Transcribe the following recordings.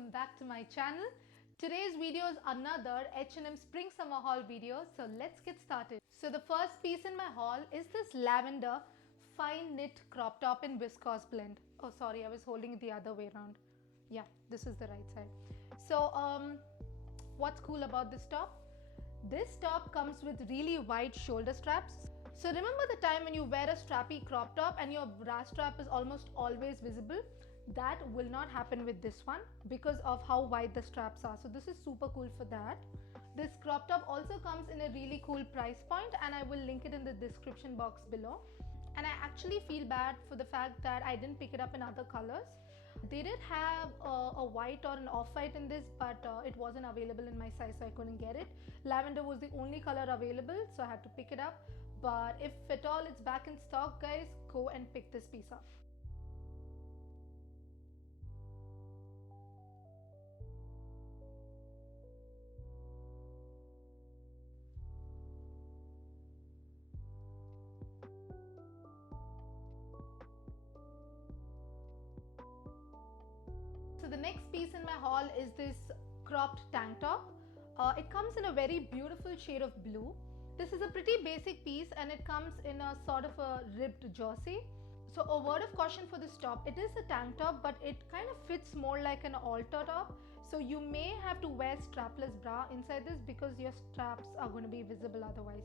welcome back to my channel. Today's video is another H&M Spring Summer haul video, so let's get started. So the first piece in my haul is this lavender fine knit crop top in viscose blend. Oh sorry, I was holding it the other way around. Yeah, this is the right side. So what's cool about this top? This top comes with really wide shoulder straps. So remember the time when you wear a strappy crop top and your bra strap is almost always visible? That will not happen with this one because of how wide the straps are. So this is super cool for that. This crop top also comes in a really cool price point and I will link it in the description box below. And I actually feel bad for the fact that I didn't pick it up in other colors. They did have a white or an off-white in this, but it wasn't available in my size, so I couldn't get it. Lavender was the only color available, so I had to pick it up. But if at all it's back in stock, guys, go and pick this piece up. So the next piece in my haul is this cropped tank top. It comes in a very beautiful shade of blue. This is a pretty basic piece and it comes in a sort of a ribbed jersey. So a word of caution for this top, it is a tank top but it kind of fits more like an halter top. So you may have to wear strapless bra inside this because your straps are going to be visible otherwise.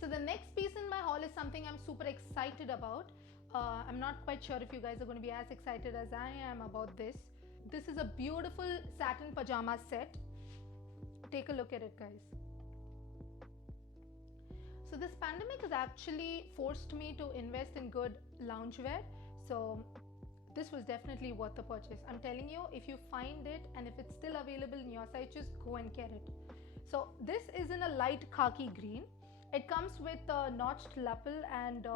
So the next piece in my haul is something I'm super excited about. I'm not quite sure if you guys are going to be as excited as I am about this. This is a beautiful satin pajama set. Take a look at it, guys. So this pandemic has actually forced me to invest in good loungewear. So this was definitely worth the purchase. I'm telling you, if you find it and if it's still available in your size, just go and get it. So this is in a light khaki green. It comes with a notched lapel and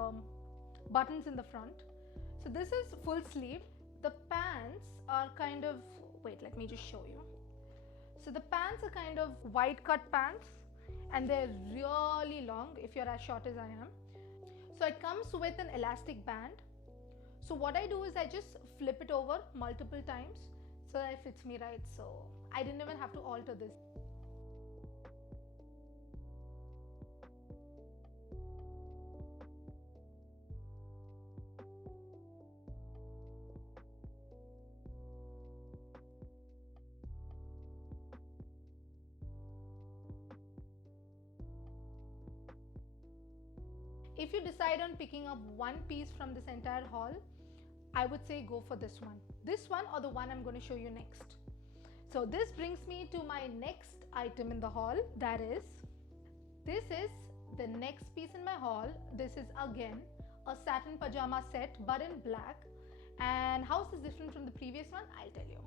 buttons in the front. So this is full sleeve. The pants are kind of, wait, let me just show you. So the pants are kind of wide cut pants and they're really long if you're as short as I am. So it comes with an elastic band. So what I do is I just flip it over multiple times so that it fits me right. So I didn't even have to alter this. If you decide on picking up one piece from this entire haul, I would say go for this one. This one or the one I'm going to show you next. So this brings me to my next item in the haul. This is the next piece in my haul. This is again a satin pajama set but in black. And how is this different from the previous one? I'll tell you.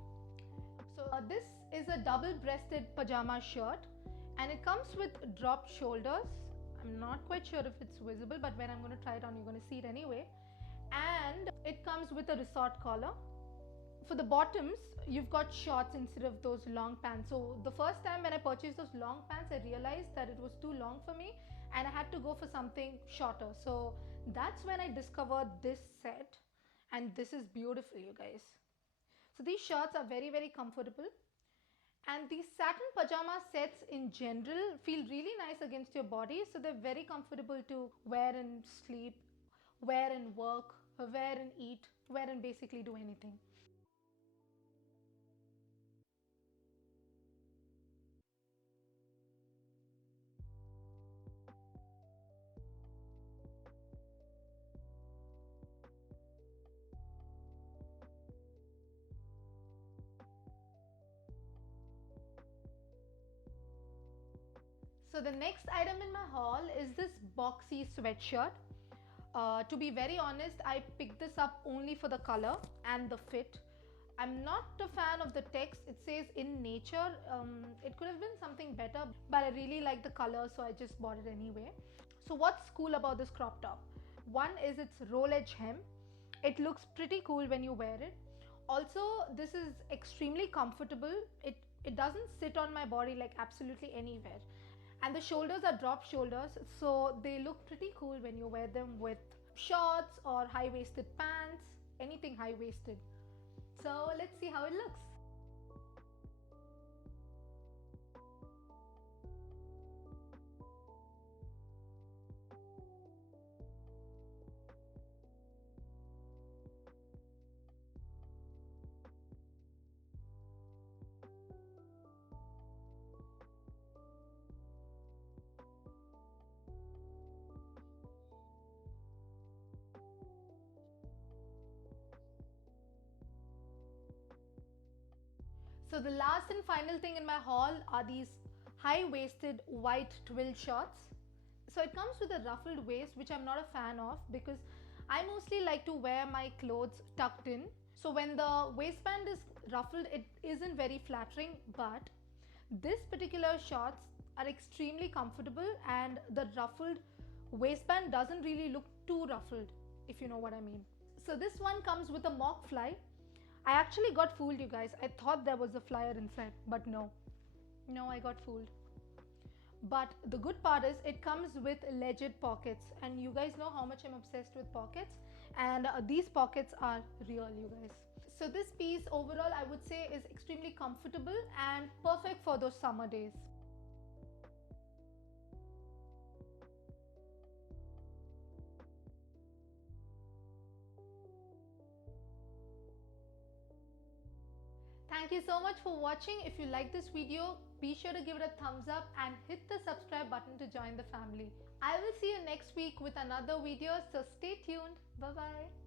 So this is a double-breasted pajama shirt and it comes with dropped shoulders. I'm not quite sure if it's visible, but when I'm going to try it on, you're going to see it anyway. And it comes with a resort collar. For the bottoms, you've got shorts instead of those long pants. So the first time when I purchased those long pants, I realized that it was too long for me and I had to go for something shorter. So that's when I discovered this set, and this is beautiful, you guys. So these shirts are very, very comfortable. And these satin pajama sets in general feel really nice against your body. So they're very comfortable to wear and sleep, wear and work, wear and eat, wear and basically do anything. So the next item in my haul is this boxy sweatshirt. To be very honest, I picked this up only for the color and the fit. I'm not a fan of the text. It says in nature. It could have been something better, but I really like the color, so I just bought it anyway. So what's cool about this crop top? One is its roll edge hem. It looks pretty cool when you wear it. Also, this is extremely comfortable. It doesn't sit on my body like absolutely anywhere. And the shoulders are drop shoulders, so they look pretty cool when you wear them with shorts or high-waisted pants, anything high-waisted. So let's see how it looks. So the last and final thing in my haul are these high-waisted white twill shorts. So it comes with a ruffled waist, which I'm not a fan of because I mostly like to wear my clothes tucked in. So when the waistband is ruffled, it isn't very flattering, but this particular shorts are extremely comfortable and the ruffled waistband doesn't really look too ruffled, if you know what I mean. So this one comes with a mock fly. I actually got fooled, you guys. I thought there was a flyer inside, but no. No, I got fooled. But the good part is it comes with legit pockets, and you guys know how much I'm obsessed with pockets, and these pockets are real, you guys. So this piece overall I would say is extremely comfortable and perfect for those summer days. Thank you so much for watching. If you like this video, be sure to give it a thumbs up and hit the subscribe button to join the family. I will see you next week with another video, so stay tuned. Bye bye.